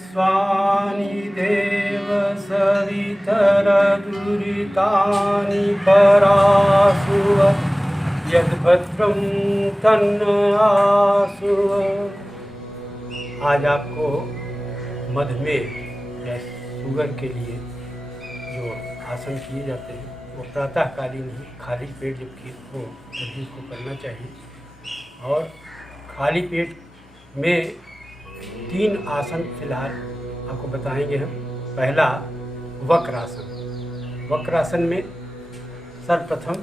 विश्वानि देव सवितरदुरितानि परासुव यद्भद्रं तन्न आसु। आज आपको मधुमेह या शुगर के लिए जो आसन किए जाते हैं वो प्रातःकालीन ही खाली पेट जब हो तभी इसको करना चाहिए। और खाली पेट में 3 आसन फिलहाल आपको बताएंगे हम। पहला वक्रासन। वक्रासन में सर्वप्रथम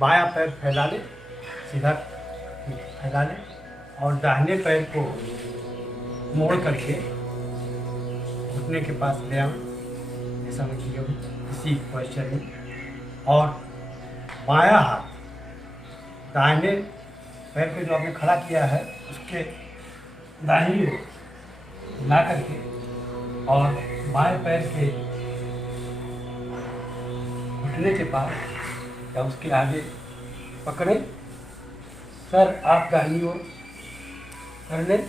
बायां पैर फैला लें, सीधा फैला लें और दाहिने पैर को मोड़ करके घुटने के पास ले आएं, जैसा मैं किया हूँ इसी पोस्चर में। और बायां हाथ दाहिने पैर को जो आपने खड़ा किया है उसके दाहिनी ओर ला करके और बाएं पैर के घुटने के पास या उसके आगे पकड़ें। सर आप दाहिनी ओर कर लें,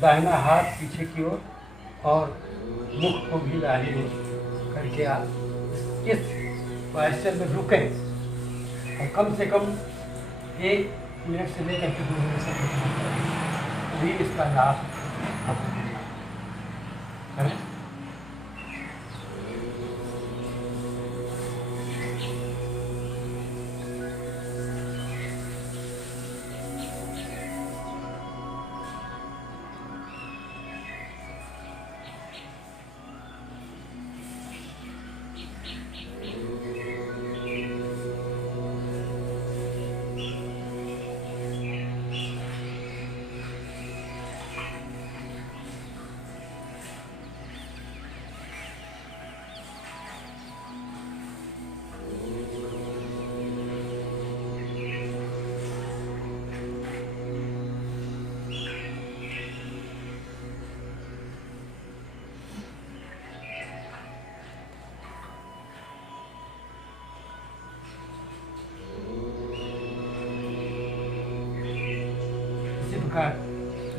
दाहिना हाथ पीछे की ओर और मुख को भी दाहिनी ओर करके आप इस पोस्चर में रुकें और कम से कम 1 मिनट से लेकर के 2 मिनट से भी इसका लाभ करें।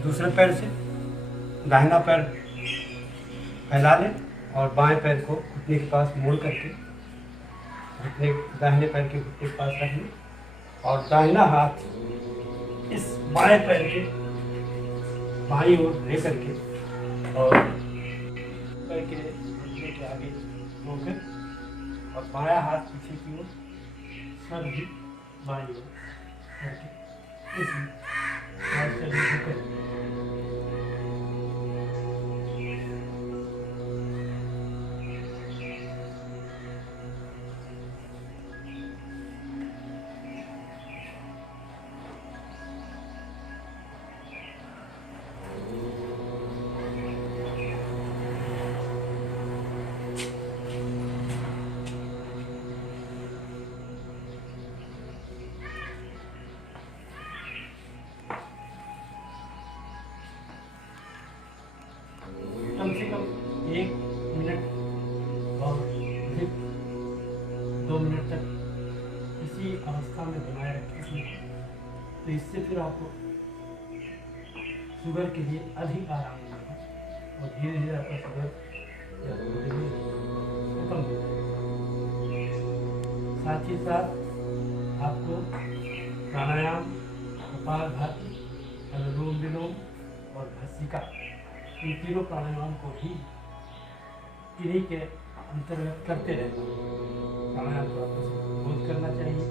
दूसरे पैर से दाहिना पैर फैला लें और बाएं पैर को घुटने के पास मोड़ करके दाहिने पैर के घुटने के पास रख लें और दाहिना हाथ इस बाएं पैर के बाईं ओर ले करके और पैर के घुटने के आगे मोड़कर और बायां हाथ पीछे की ओर, सर भी बाईं ओर करके इस कम से कम 1 मिनट और फिर 2 मिनट तक इसी अवस्था में बनाए रखें। तो इससे फिर आपको शुगर के लिए अधिक आराम मिलेगा और धीरे धीरे आपका शुगर खत्म हो जाएगा। साथ ही साथ आपको प्राणायाम, कपालभाति, अनुलोम विलोम और भस्त्रिका, इन तीनों प्राणायाम को भी इन्हीं के अंतर्गत करते रहना। प्राणायाम को आपको रोज करना चाहिए।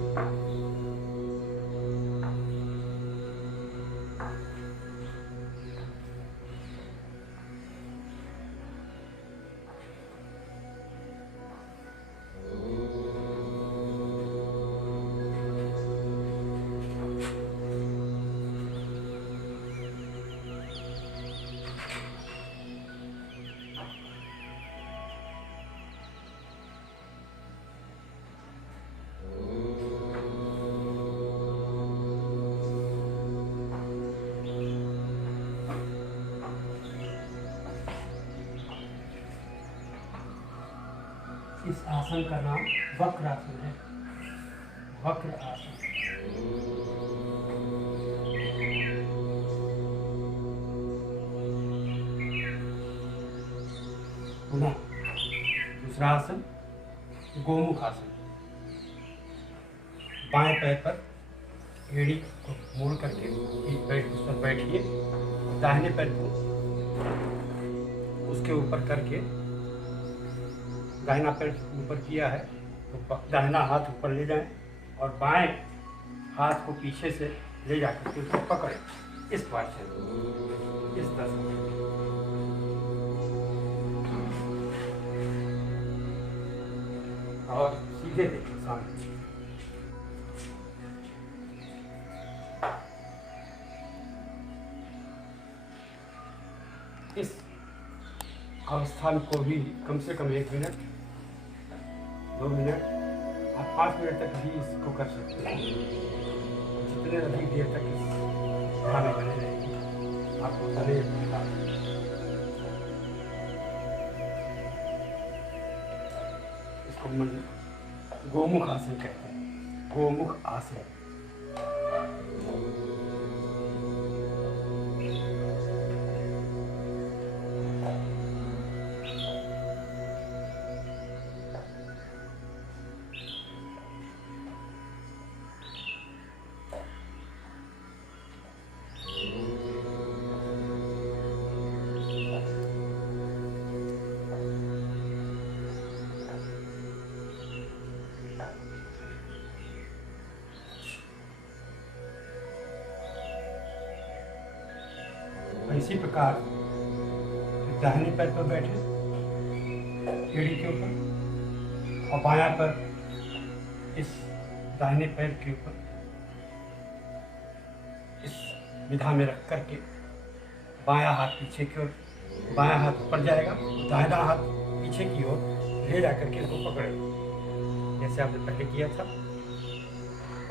इस आसन का नाम वक्र आसन है। वक्र आसन। पुनः दूसरा आसन गोमुख आसन। बाएं पैर पर एड़ी को मोड़ करके उस पर बैठिए, दाहिने पैर को उसके ऊपर करके, दाहिना पैर ऊपर किया है तो दाहिना हाथ ऊपर ले जाएं और बाएं हाथ को पीछे से ले जाकर के उसको पकड़ें इस बार से, इस तरह से। और सीधे देखिए सामने। इस अवस्था को भी कम से कम 1 मिनट 2 मिनट, आप 5 मिनट तक भी इसको कर सकते हैं। जितने अधिक देर तक इस ध्यान में बने रहेंगे आपको उतने मिलेगा। इसको गोमुख आसन कहते हैं, गोमुख आसन। इसी प्रकार दाहिने पैर पर बैठे एड़ी के ऊपर और बायां पैर इस दाहिने पैर के ऊपर इस विधा में रख करके बायां हाथ पीछे की ओर, बायां हाथ ऊपर जाएगा, दाहिना हाथ पीछे की ओर ले जाकर के इसको पकड़ेंगे जैसे आपने पहले किया था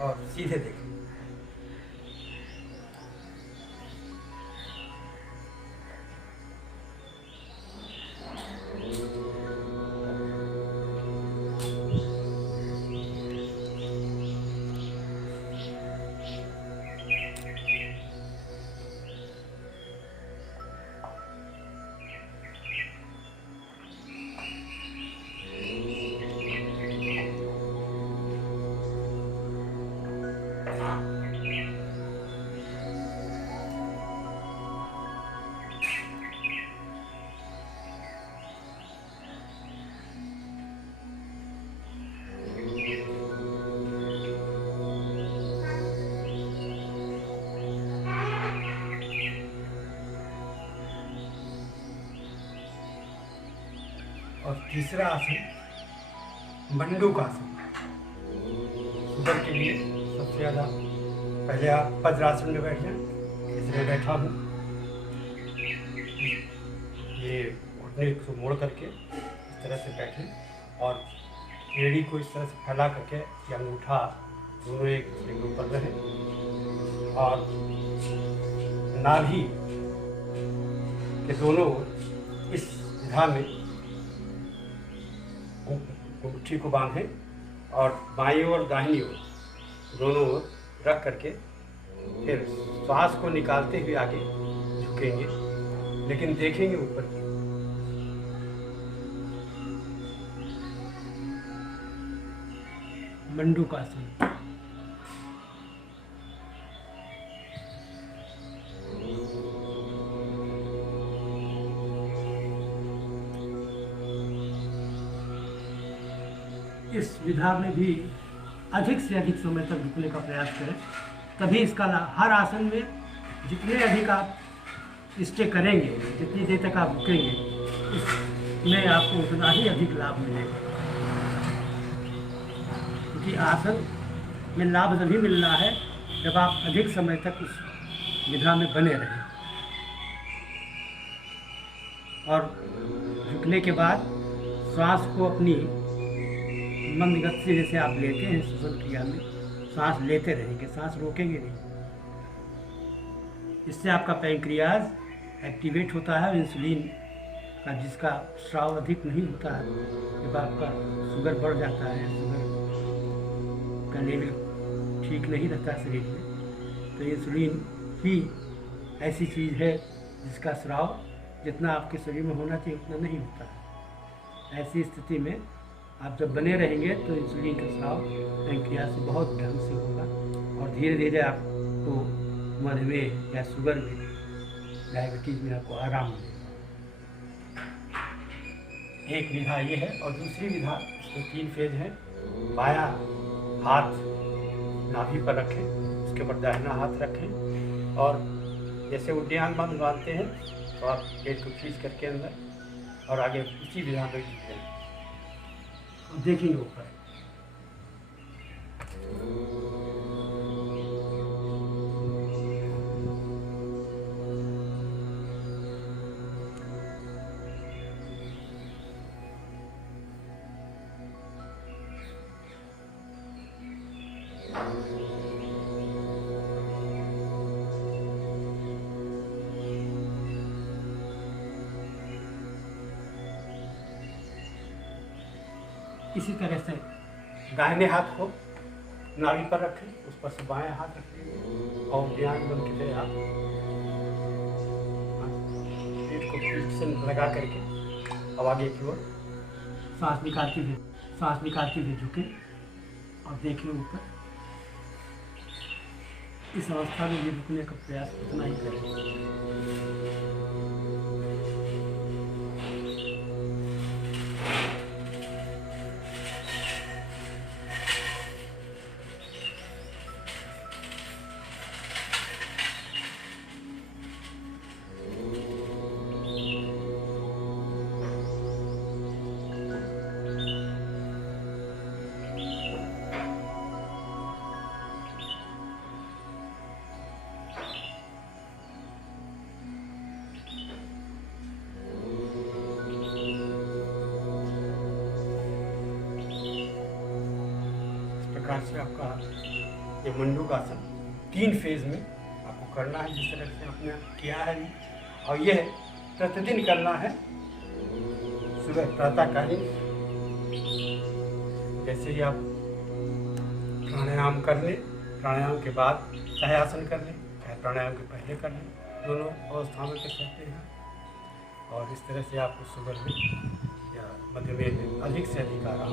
और सीधे देखें। और तीसरा आसन मंडूक आसन। सुबह के लिए सबसे ज़्यादा पहले आप वज्रासन में बैठ जाएं। इसमें बैठा हूँ, ये घुटने को मोड़ करके इस तरह से बैठें और एड़ी को इस तरह से फैला करके या अंगूठा दोनों एक दूसरे के ऊपर रहें और नाभि के दोनों इस विधा में मुट्ठी को बांधें और बाईं ओर दाहिनी ओर दोनों ओर रख करके फिर श्वास को निकालते हुए आगे झुकेंगे, लेकिन देखेंगे ऊपर की। मंडूक आसन। इस विधा में भी अधिक से अधिक समय तक रुकने का प्रयास करें, तभी इसका हर आसन में जितने अधिक आप स्टे करेंगे, जितनी देर तक आप रुकेंगे, उसमें आपको उतना ही अधिक लाभ मिलेगा। क्योंकि आसन में लाभ तभी मिल रहा है जब आप अधिक समय तक उस विधा में बने रहें। और रुकने के बाद श्वास को अपनी मंद गति से जैसे आप लेते हैं श्वसन क्रिया में, सांस लेते रहेंगे, सांस रोकेंगे नहीं। इससे आपका पैंक्रियाज एक्टिवेट होता है। इंसुलिन का जिसका स्राव अधिक नहीं होता है, जब आपका शुगर बढ़ जाता है, शुगर का लेवल ठीक नहीं रहता शरीर में, तो इंसुलिन ही ऐसी चीज़ है जिसका स्राव जितना आपके शरीर में होना चाहिए उतना नहीं होता है। ऐसी स्थिति में आप जब बने रहेंगे तो इंसुलिन का स्राव पैंक्रियास से बहुत ढंग से होगा और धीरे धीरे आपको मधुमेह या शुगर में, डायबिटीज़ में आपको आराम मिलेगा। एक विधा ये है और दूसरी विधा, इसमें 3 फेज हैं। बायां हाथ नाभि पर रखें, उसके ऊपर दाहिना हाथ रखें और जैसे उद्यान बंद बांधते हैं तो आप पेट को खींच करके अंदर और आगे उसी विधा में खींच जाएं। देखेंगे ऊपर। इसी तरह से दाहिने हाथ को नाभि पर रखें, उस पर से बाएं हाथ रखें और ध्यान बन की तरह आप पेट को पीठ से लगा करके अब आगे की ओर सांस निकालते हुए झुके और देखें ऊपर। इस अवस्था में ये रुकने का प्रयास उतना ही करें। प्रकार से आपका ये मंडूकासन 3 फेज में आपको करना है, जिस तरह से आपने किया है और यह प्रतिदिन करना है। सुबह प्रातःकालीन जैसे ही आप प्राणायाम कर लें, प्राणायाम के बाद चाहे आसन कर लें चाहे प्राणायाम के पहले कर लें, दोनों अवस्थाओं में कर सकते हैं। और इस तरह से आपको शुगर में या मधुमेह में अधिक से अधिक आराम